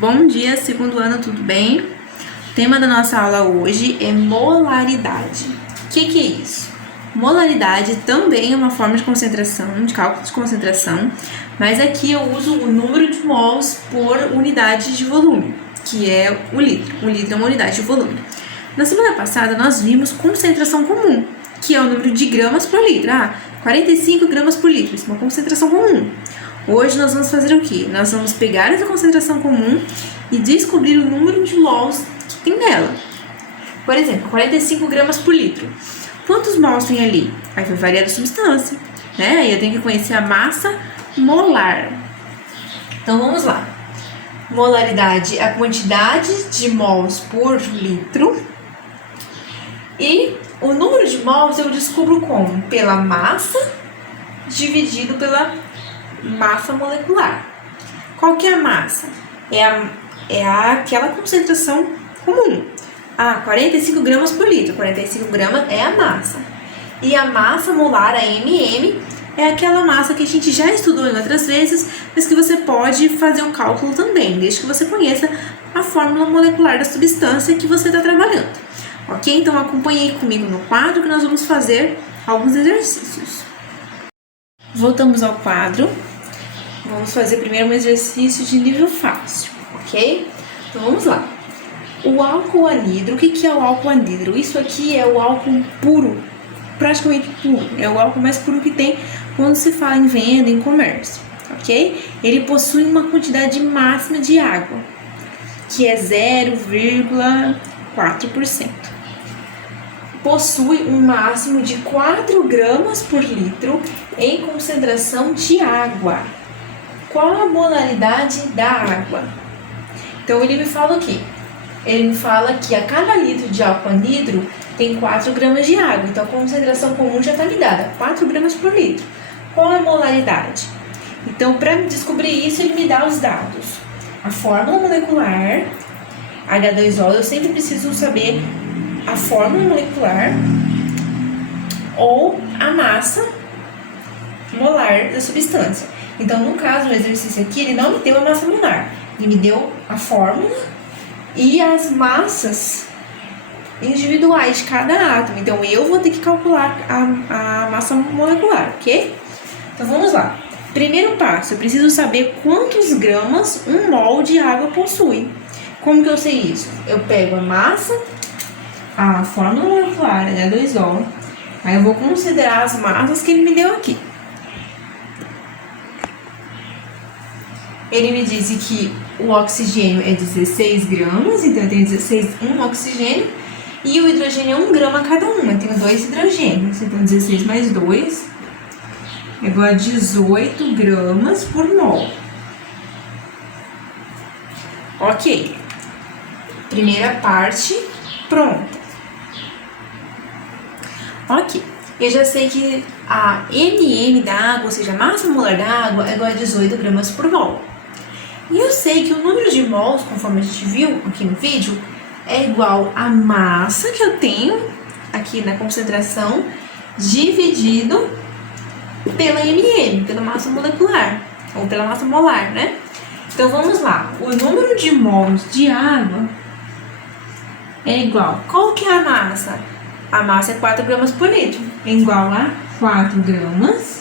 Bom dia, segundo ano, tudo bem? O tema da nossa aula hoje é molaridade. O que é isso? Molaridade também é uma forma de concentração, de cálculo de concentração, mas aqui eu uso o número de mols por unidade de volume, que é o litro. O litro é uma unidade de volume. Na semana passada nós vimos concentração comum, que é o número de gramas por litro. 45 gramas por litro, isso é uma concentração comum. Hoje nós vamos fazer o quê? Nós vamos pegar essa concentração comum e descobrir o número de mols que tem nela. Por exemplo, 45 gramas por litro. Quantos mols tem ali? Aí vai variar a substância, né? Aí eu tenho que conhecer a massa molar. Então vamos lá. Molaridade é a quantidade de mols por litro. E o número de mols eu descubro como? Pela massa dividido pela massa molecular. Qual que é a massa? É aquela concentração comum. 45 gramas por litro. 45 gramas é a massa. E a massa molar, a MM, é aquela massa que a gente já estudou em outras vezes, mas que você pode fazer um cálculo também, desde que você conheça a fórmula molecular da substância que você está trabalhando. Ok? Então acompanhe aí comigo no quadro que nós vamos fazer alguns exercícios. Voltamos ao quadro. Vamos fazer primeiro um exercício de nível fácil, ok? Então vamos lá. O álcool anidro, o que é o álcool anidro? Isso aqui é o álcool puro, praticamente puro. É o álcool mais puro que tem quando se fala em venda, em comércio, ok? Ele possui uma quantidade máxima de água, que é 0,4%. Possui um máximo de 4 gramas por litro em concentração de água. Qual a molaridade da água? Então ele me fala o quê? Ele me fala que a cada litro de álcool anidro tem 4 gramas de água. Então a concentração comum já está me dada, 4 gramas por litro. Qual é a molaridade? Então, para descobrir isso, ele me dá os dados. A fórmula molecular, H2O, eu sempre preciso saber a fórmula molecular ou a massa molar da substância. Então, no caso, no exercício aqui, ele não me deu a massa molar. Ele me deu a fórmula e as massas individuais de cada átomo. Então, eu vou ter que calcular a massa molecular, ok? Então, vamos lá. Primeiro passo, eu preciso saber quantos gramas um mol de água possui. Como que eu sei isso? Eu pego a massa, a fórmula molecular, H2O, aí eu vou considerar as massas que ele me deu aqui. Ele me disse que o oxigênio é 16 gramas, então eu tenho 1 oxigênio, e o hidrogênio é 1 grama cada um, eu tenho 2 hidrogênios, então 16 mais 2 é igual a 18 gramas por mol. Ok, primeira parte pronta. Ok, eu já sei que a MM da água, ou seja, a massa molar da água, é igual a 18 gramas por mol. E eu sei que o número de mols, conforme a gente viu aqui no vídeo, é igual à massa que eu tenho aqui na concentração dividido pela MM, pela massa molecular, ou pela massa molar, né? Então vamos lá, o número de mols de água é igual. Qual que é a massa? A massa é 4 gramas por litro, é igual a 4 gramas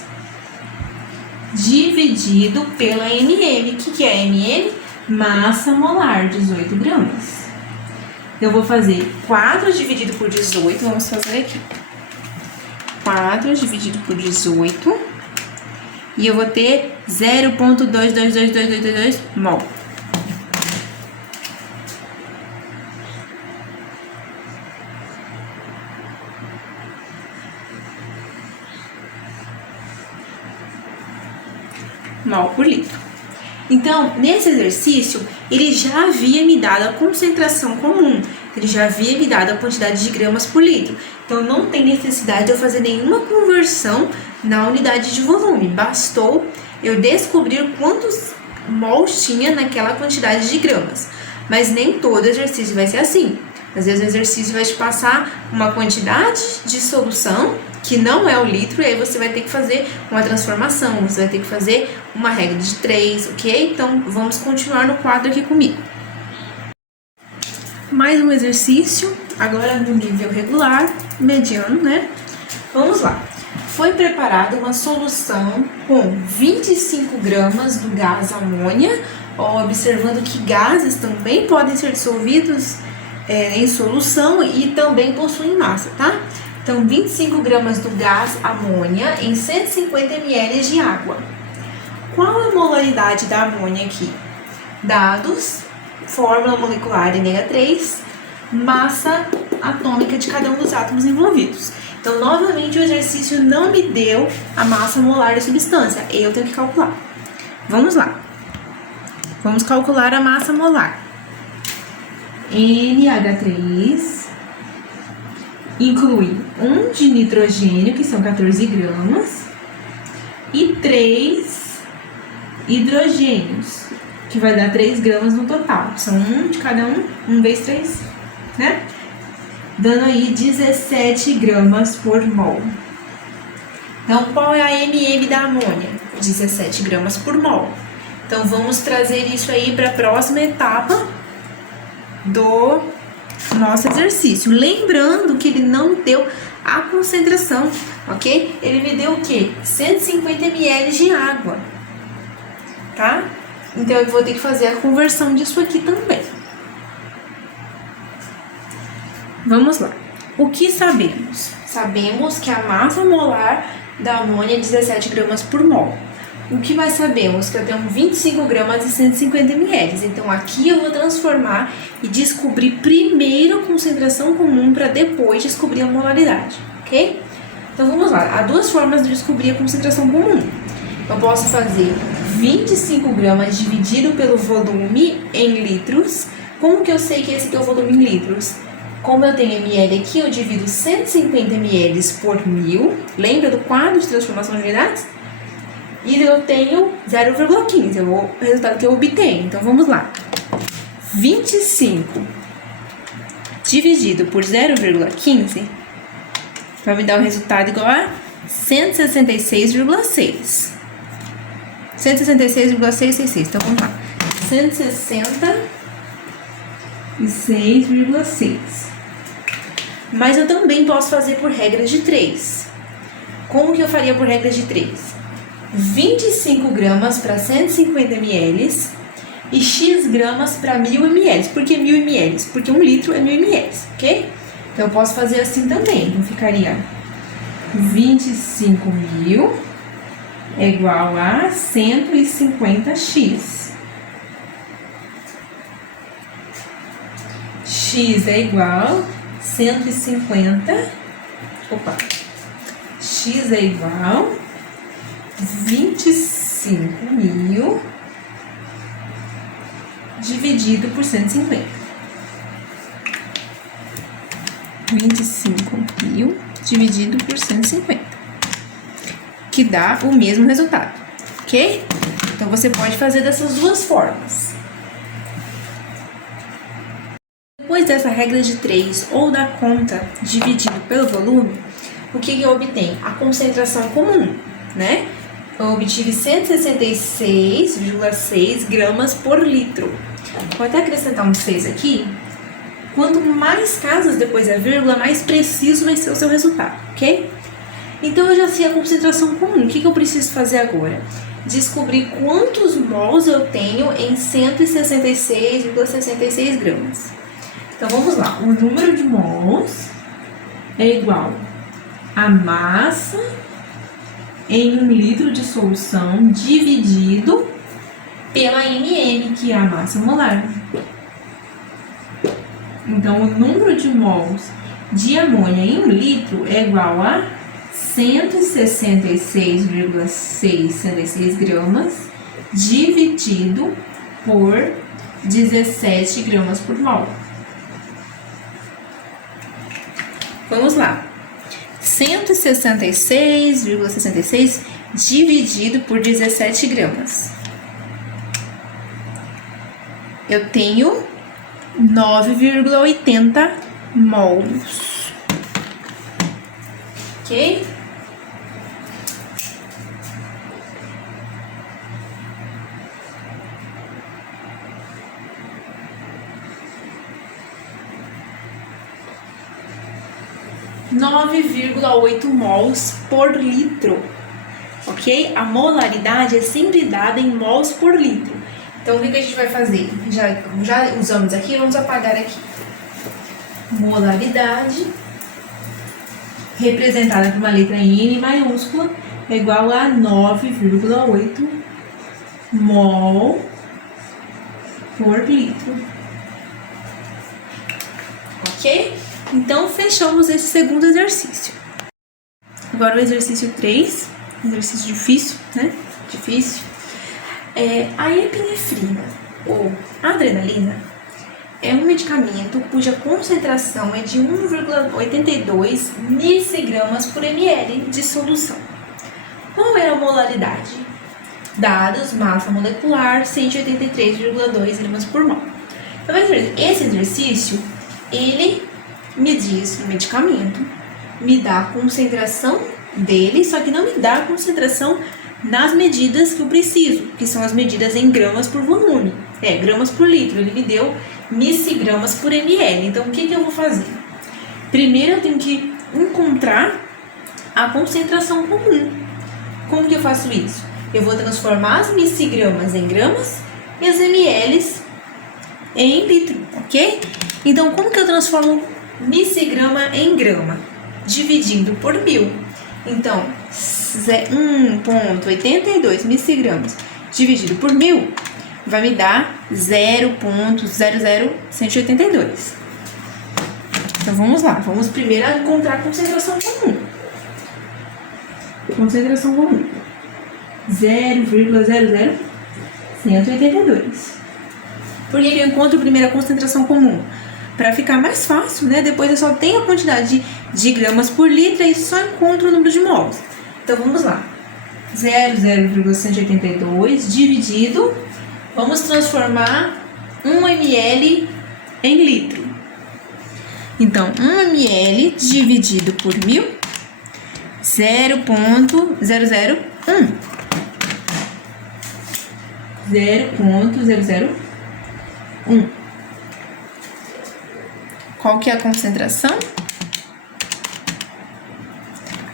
dividido pela MM. O que é MM? Massa molar, 18 gramas. Eu vou fazer 4 dividido por 18, vamos fazer aqui. 4 dividido por 18, e eu vou ter 0,2222222 mol. Mol por litro. Então, nesse exercício, ele já havia me dado a concentração comum, ele já havia me dado a quantidade de gramas por litro. Então, não tem necessidade de eu fazer nenhuma conversão na unidade de volume. Bastou eu descobrir quantos mols tinha naquela quantidade de gramas. Mas nem todo exercício vai ser assim. Às vezes o exercício vai te passar uma quantidade de solução que não é o litro, e aí você vai ter que fazer uma transformação, você vai ter que fazer uma regra de 3, ok? Então, vamos continuar no quadro aqui comigo. Mais um exercício, agora no nível regular, mediano, né? Vamos lá. Foi preparada uma solução com 25 gramas do gás amônia, observando que gases também podem ser dissolvidos em solução e também possuem massa, tá? Então, 25 gramas do gás amônia em 150 ml de água. Qual a molaridade da amônia aqui? Dados, fórmula molecular NH3, massa atômica de cada um dos átomos envolvidos. Então, novamente, o exercício não me deu a massa molar da substância. Eu tenho que calcular. Vamos lá. Vamos calcular a massa molar. NH3 inclui 1 de nitrogênio, que são 14 gramas, e 3 hidrogênios, que vai dar 3 gramas no total. São 1 de cada um, 1 vezes 3, né? Dando aí 17 gramas por mol. Então, qual é a MM da amônia? 17 gramas por mol. Então, vamos trazer isso aí para a próxima etapa do nosso exercício. Lembrando que ele não me deu a concentração, ok? Ele me deu o quê? 150 ml de água, tá? Então, eu vou ter que fazer a conversão disso aqui também. Vamos lá. O que sabemos? Sabemos que a massa molar da amônia é 17 gramas por mol. O que mais sabemos? Que eu tenho 25 gramas e 150 ml. Então, aqui eu vou transformar e descobrir primeiro a concentração comum para depois descobrir a molaridade, ok? Então, vamos lá. Há duas formas de descobrir a concentração comum. Eu posso fazer 25 gramas dividido pelo volume em litros. Como que eu sei que esse aqui é o volume em litros? Como eu tenho ml aqui, eu divido 150 ml por 1000. Lembra do quadro de transformação de unidades? E eu tenho 0,15, é o resultado que eu obtenho. Então, vamos lá. 25 dividido por 0,15 vai me dar o resultado igual a 166,6. 166,666. Então, vamos lá. 166,6. Mas eu também posso fazer por regra de 3. Como que eu faria por regra de 3? 25 gramas para 150 ml e X gramas para 1000 ml. Por que 1000 ml? Porque 1 litro é 1000 ml, ok? Então, eu posso fazer assim também. Então, ficaria 25.000 é igual a 150x. X é igual a 150. X é igual 25.000 dividido por 150. 25.000 dividido por 150. Que dá o mesmo resultado, ok? Então, você pode fazer dessas duas formas. Depois dessa regra de 3 ou da conta dividido pelo volume, o que eu obtenho? A concentração comum, né? Eu obtive 166,6 gramas por litro. Vou até acrescentar um 6 aqui. Quanto mais casas depois da vírgula, mais preciso vai ser o seu resultado, ok? Então, eu já sei a concentração comum. O que eu preciso fazer agora? Descobrir quantos mols eu tenho em 166,66 gramas. Então, vamos lá. O número de mols é igual a massa em 1 litro de solução dividido pela MM, que é a massa molar. Então, o número de mols de amônia em 1 litro é igual a 166,666 gramas dividido por 17 gramas por mol. Vamos lá. 166,66 dividido por 17 gramas. Eu tenho 9,80 mols. Ok? 9,8 mols por litro, ok? A molaridade é sempre dada em mols por litro. Então, o que a gente vai fazer? Já usamos aqui, vamos apagar aqui. Molaridade, representada por uma letra N maiúscula, é igual a 9,8 mol por litro. Ok? Então, fechamos esse segundo exercício. Agora o exercício 3, exercício difícil, né? Difícil. A epinefrina ou adrenalina é um medicamento cuja concentração é de 1,82 miligramas por ml de solução. Qual é a molaridade? Dados, massa molecular, 183,2 gramas por mol. Então, esse exercício, ele me diz o medicamento, me dá a concentração dele, só que não me dá a concentração nas medidas que eu preciso, que são as medidas em gramas por volume, gramas por litro. Ele me deu miligramas por ml. Então, o que eu vou fazer? Primeiro, eu tenho que encontrar a concentração comum. Como que eu faço isso? Eu vou transformar as miligramas em gramas e as ml em litro, ok? Então, como que eu transformo miligrama em grama? Dividindo por 1000. Então, 1,82 miligramas dividido por 1000 vai me dar 0,00182. Então, vamos lá. Vamos primeiro encontrar a concentração comum. Concentração comum. 0,00182. Por que eu encontro primeiro a concentração comum? Para ficar mais fácil, né? Depois eu só tenho a quantidade de gramas por litro e só encontro o número de mols. Então, vamos lá. 0,182 dividido, vamos transformar 1 ml em litro. Então, 1 ml dividido por 1000, 0,001. 0,001. Qual que é a concentração?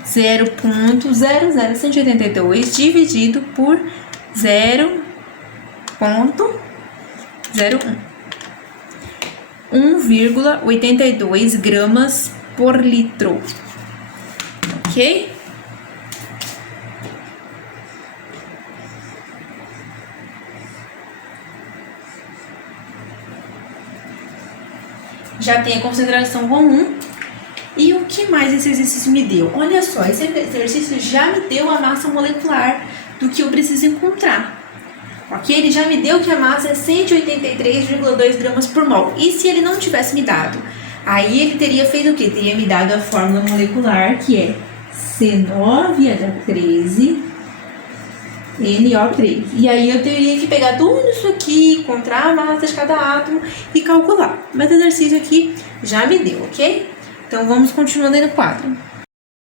0,00182 dividido por 0,01. 1,82 gramas por litro. Ok? Já tem a concentração comum. E o que mais esse exercício me deu? Olha só, esse exercício já me deu a massa molecular do que eu preciso encontrar. Ok? Ele já me deu que a massa é 183,2 gramas por mol. E se ele não tivesse me dado? Aí ele teria feito o quê? Teria me dado a fórmula molecular, que é C9H13 NO3. E aí eu teria que pegar tudo isso aqui, encontrar a massa de cada átomo e calcular. Mas o exercício aqui já me deu, ok? Então, vamos continuando aí no quadro.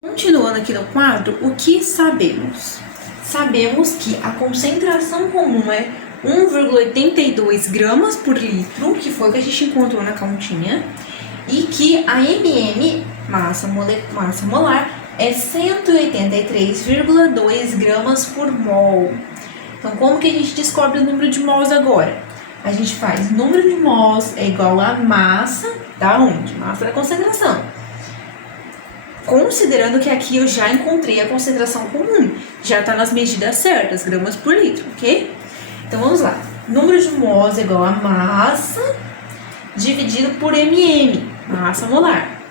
Continuando aqui no quadro, o que sabemos? Sabemos que a concentração comum é 1,82 gramas por litro, que foi o que a gente encontrou na continha, e que a massa molar, é 183,2 gramas por mol. Então, como que a gente descobre o número de mols agora? A gente faz número de mols é igual a massa da onde? Massa da concentração. Considerando que aqui eu já encontrei a concentração comum, já está nas medidas certas, gramas por litro, ok? Então, vamos lá. Número de mols é igual a massa dividido por massa molar.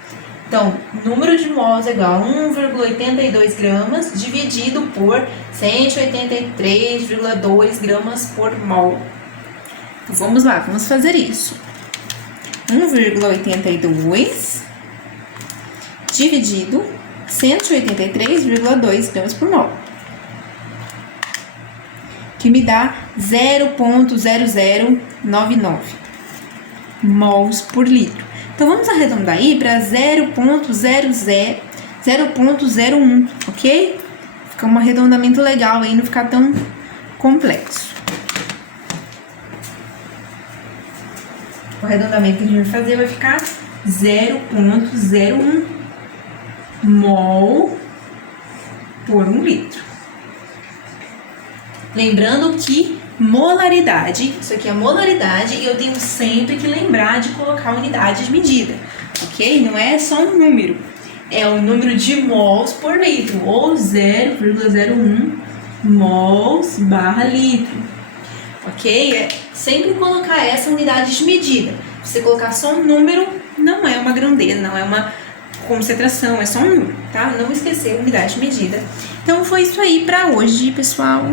Então, número de mols é igual a 1,82 gramas dividido por 183,2 gramas por mol. Então, vamos lá, vamos fazer isso. 1,82 dividido 183,2 gramas por mol, que me dá 0,0099 mols por litro. Então, vamos arredondar aí para 0,01, ok? Fica um arredondamento legal aí, não ficar tão complexo. O arredondamento que a gente vai fazer vai ficar 0,01. mol por 1 litro. Lembrando que molaridade, isso aqui é molaridade e eu tenho sempre que lembrar de colocar unidades de medida, ok? Não é só um número, é o número de mols por litro, ou 0,01 mols barra litro, ok? É sempre colocar essa unidade de medida. Se você colocar só um número, não é uma grandeza, não é uma concentração, é só um número, tá? Não esquecer a unidade de medida. Então foi isso aí para hoje, pessoal.